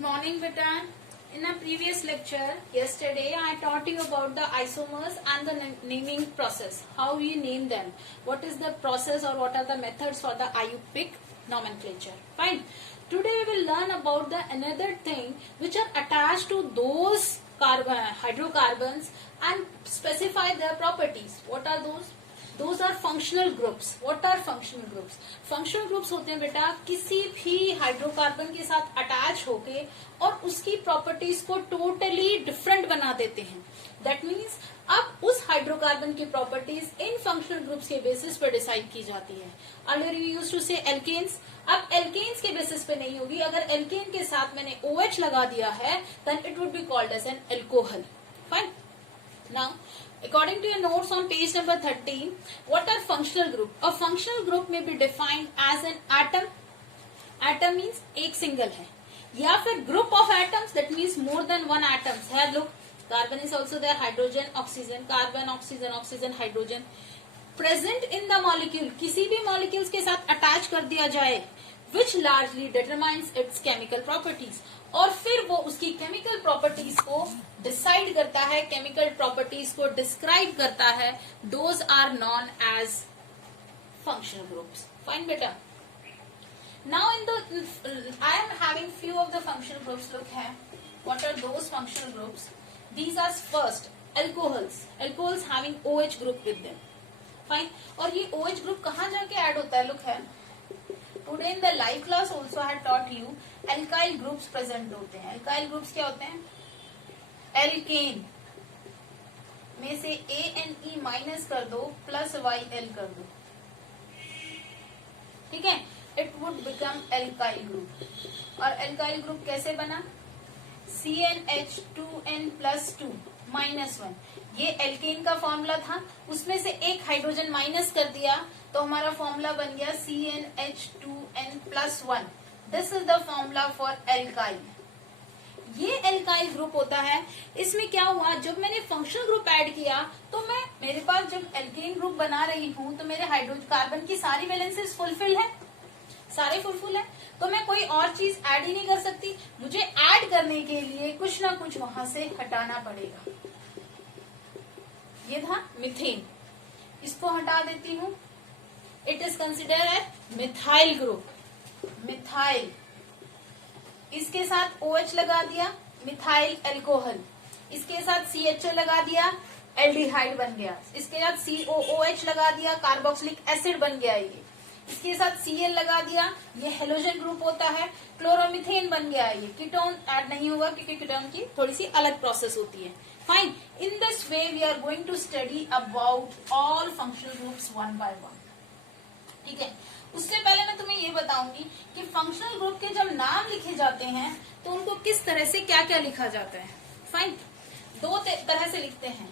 Good morning, Beta. In a previous lecture, yesterday, I taught you about the isomers and the naming process. How we name them. What is the process or what are the methods for the IUPAC nomenclature. Fine. Today we will learn about the another thing which are attached to those hydrocarbons and specify their properties. What are those? Those are functional groups. What are functional groups? Functional groups होते हैं बेटा किसी भी hydrocarbon के साथ attach होके और उसकी प्रॉपर्टीज को टोटली डिफरेंट बना देते हैं. दैट मीन्स अब उस हाइड्रोकार्बन की प्रॉपर्टीज इन फंक्शनल ग्रुप्स के बेसिस पे डिसाइड की जाती है. अर्लियर वी यूज्ड टू से एल्केन्स. अब एल्केन्स के बेसिस पे नहीं होगी. अगर एल्केन के साथ मैंने OH लगा दिया है then it would be called as an alcohol. Fine. Now according to your notes on page number 13, what are functional group? A functional group may be defined as an atom. Atom means एक single है, या फिर group of atoms that means more than one atoms है. Look, carbon is also there, hydrogen, oxygen, carbon, oxygen, oxygen, hydrogen present in the molecule. किसी भी molecules के साथ attach कर दिया जाए, which largely determines its chemical properties. और फिर वो उसकी केमिकल प्रॉपर्टीज को डिसाइड करता है, केमिकल प्रॉपर्टीज को डिस्क्राइब करता है. Those are known as functional groups. Fine बेटा. Now in the I am having few of the functional groups. Look है what are those functional groups. These are first alcohols. Alcohols having OH group with them. Fine. और ये OH group कहाँ जाके add होता है? Look है today in the live class also I had taught you alkyl groups present होते हैं. alkyl groups क्या होते हैं? एल्केन में से ANE माइनस कर दो प्लस YL कर दो. ठीक है. It would become alkyl group. और एल्काइल ग्रुप कैसे बना? CnH2n plus 2 minus 1. ये एल्केन का फॉर्मूला था, उसमें से एक हाइड्रोजन माइनस कर दिया तो हमारा फॉर्मूला बन गया CnH2n plus 1. This is the formula for alkyl. ये एल्काइल ग्रुप होता है. इसमें क्या हुआ, जब मैंने फंक्शनल ग्रुप ऐड किया तो मेरे पास जब एल्केन ग्रुप बना रही हूं तो मेरे हाइड्रोकार्बन की सारी वैलेंसीज फुलफिल है, सारे फुलफिल है, तो मैं कोई और चीज ऐड ही नहीं कर सकती. मुझे ऐड करने के लिए कुछ ना कुछ वहां से हटाना पड़ेगा. ये था मिथेन, इसको हटा देती हूँ. It is consider as methyl group. Methyl. इसके साथ OH लगा दिया, मिथाइल एल्कोहल. इसके साथ CHO लगा दिया, एल्डिहाइड बन गया. इसके साथ COOH लगा दिया, कार्बोक्सिलिक एसिड बन गया. ये इसके साथ Cl लगा दिया, ये हेलोजन ग्रुप होता है. क्लोरोमिथेन बन गया. ये कीटोन ऐड नहीं होगा क्योंकि कीटोन की थोड़ी सी अलग प्रोसेस होती है. Fine. In this way we are going to study about all functional groups one by one. ठीक है. उससे पहले मैं तुम्हें ये बताऊंगी कि फंक्शनल ग्रुप के जब नाम लिखे जाते हैं तो उनको किस तरह से क्या क्या लिखा जाता है. फाइन. दो तरह से लिखते हैं.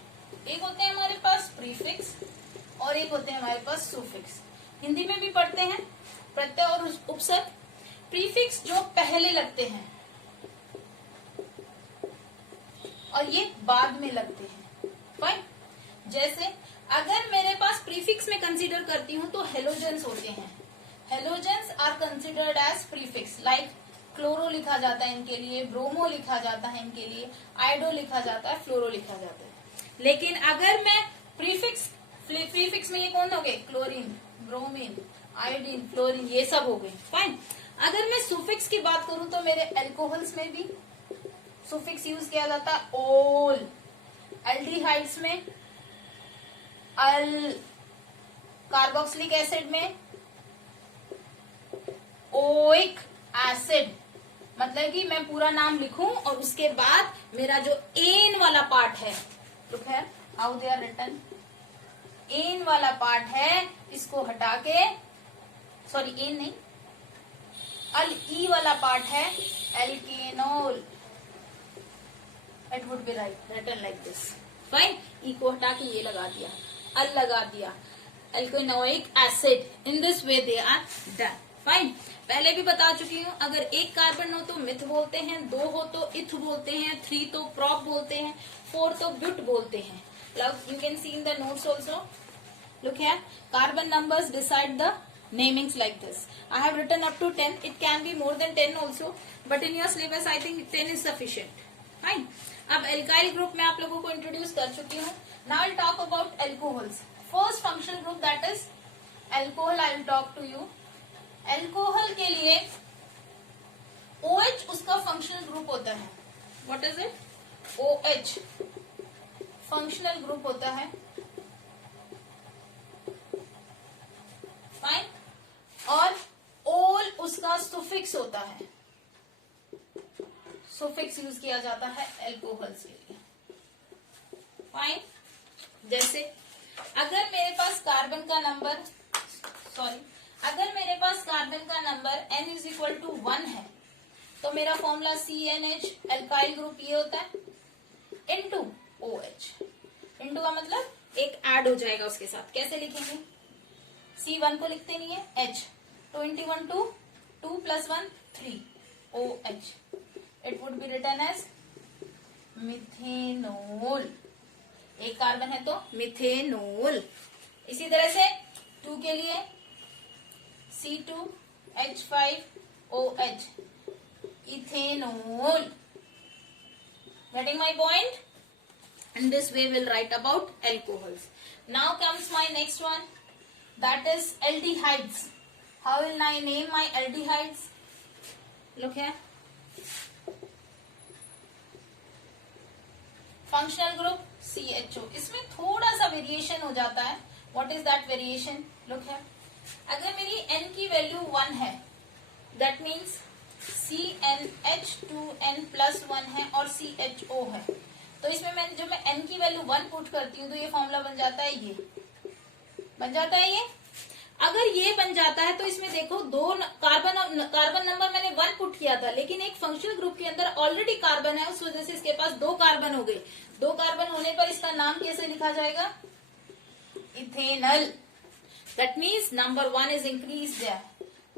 एक होते हैं हमारे पास प्रीफिक्स और एक होते हैं हमारे पास सुफिक्स. हिंदी में भी पढ़ते हैं प्रत्यय और उपसर्ग. प्रीफिक्स जो पहले लगते हैं और ये बाद में लगते हैं. फाइन. जैसे अगर मेरे पास प्रीफिक्स में कंसीडर करती हूं तो हेलोजेंस होते हैं. Halogens are considered as prefix. Like chloro लिखा जाता है इनके लिए, ब्रोमो लिखा जाता है इनके लिए, आयोडो लिखा जाता है, फ्लोरो लिखा जाता है. लेकिन अगर मैं प्रीफिक्स में ये कौन हो गए? क्लोरीन, ब्रोमीन, आयोडीन, फ्लोरीन, ये सब हो गए. फाइन. अगर मैं सुफिक्स की बात करूं तो मेरे एल्कोहल्स में भी सुफिक्स यूज किया जाता है. ओल. एल्डिहाइड्स में अल. कार्बोक्सिलिक एसिड में ओइक एसिड. मतलब कि मैं पूरा नाम लिखूं और उसके बाद मेरा जो एन वाला पार्ट है, लुक है how they are written. An वाला पार्ट है इसको हटा के, सॉरी एन नहीं, अल ई वाला पार्ट है alkanol. It would be right written like this. Fine. E को हटा के ये लगा दिया, अल लगा दिया, alkanoic acid. In this way they are done. Fine. पहले भी बता चुकी हूँ, अगर एक कार्बन हो तो मिथ बोलते हैं, 2 हो तो इथ बोलते हैं, 3 तो प्रॉप बोलते हैं, 4 तो ब्यूट बोलते हैं. You can see in the notes also. Look है carbon numbers decide the namings like this. I have written up to 10. It can be more than 10 also, but in your syllabus I think 10 is sufficient. Fine. अब alkyl group मैं आप लोगों को introduce कर चुकी हूँ. Now I'll talk about alcohols. First functional group, that is alcohol. I will talk to you. Alcohol के लिए OH उसका functional group होता है. What is it? OH functional group होता है. फाइन. और ओल उसका सुफिक्स होता है. सुफिक्स यूज किया जाता है एल्कोहल्स के लिए. फाइन. जैसे अगर मेरे पास कार्बन का number n is equal to 1 है, तो मेरा फॉर्मूला CNH एल्काइल ग्रुप ये होता है इनटू OH. इनटू का मतलब एक ऐड हो जाएगा उसके साथ. कैसे लिखेंगे? C1 को लिखते नहीं है H. 21 2 2 plus 1 3 OH. It would be written as methanol. एक कार्बन है तो मिथेनोल. इसी तरह से 2 के लिए C2H5OH ethanol. Getting my point? In this way we'll write about alcohols. Now comes my next one. That is aldehydes. How will I name my aldehydes? Look here. Functional group CHO. इसमें थोड़ा सा variation हो जाता है. What is that variation? Look here. अगर मेरी N की value 1 है, that means CnH2n+1 है और CHO है. तो इसमें मैं N की वैल्यू 1 पुट करती हूँ तो ये फॉर्मूला बन जाता है ये. बन जाता है ये. अगर ये बन जाता है तो इसमें देखो दो कार्बन नंबर मैंने 1 पुट किया था, लेकिन एक फंक्शनल ग्रुप के अंदर ऑलरेडी कार्बन है, उस वजह से इसके पास 2 कार्बन हो गए. 2 कार्बन होने पर इसका नाम कैसे लिखा जाएगा? Ethanal. That means number 1 is increase their.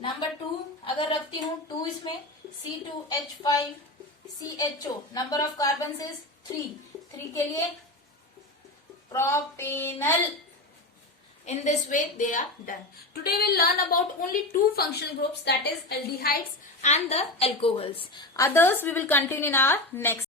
Number 2 अगर रखती हूँ 2 इसमें C2H5CHO. Number of carbon is 3 के लिए propanal. In this way they are done. Today we'll learn about only 2 functional groups, that is aldehydes and the alcohols. Others we will continue in our next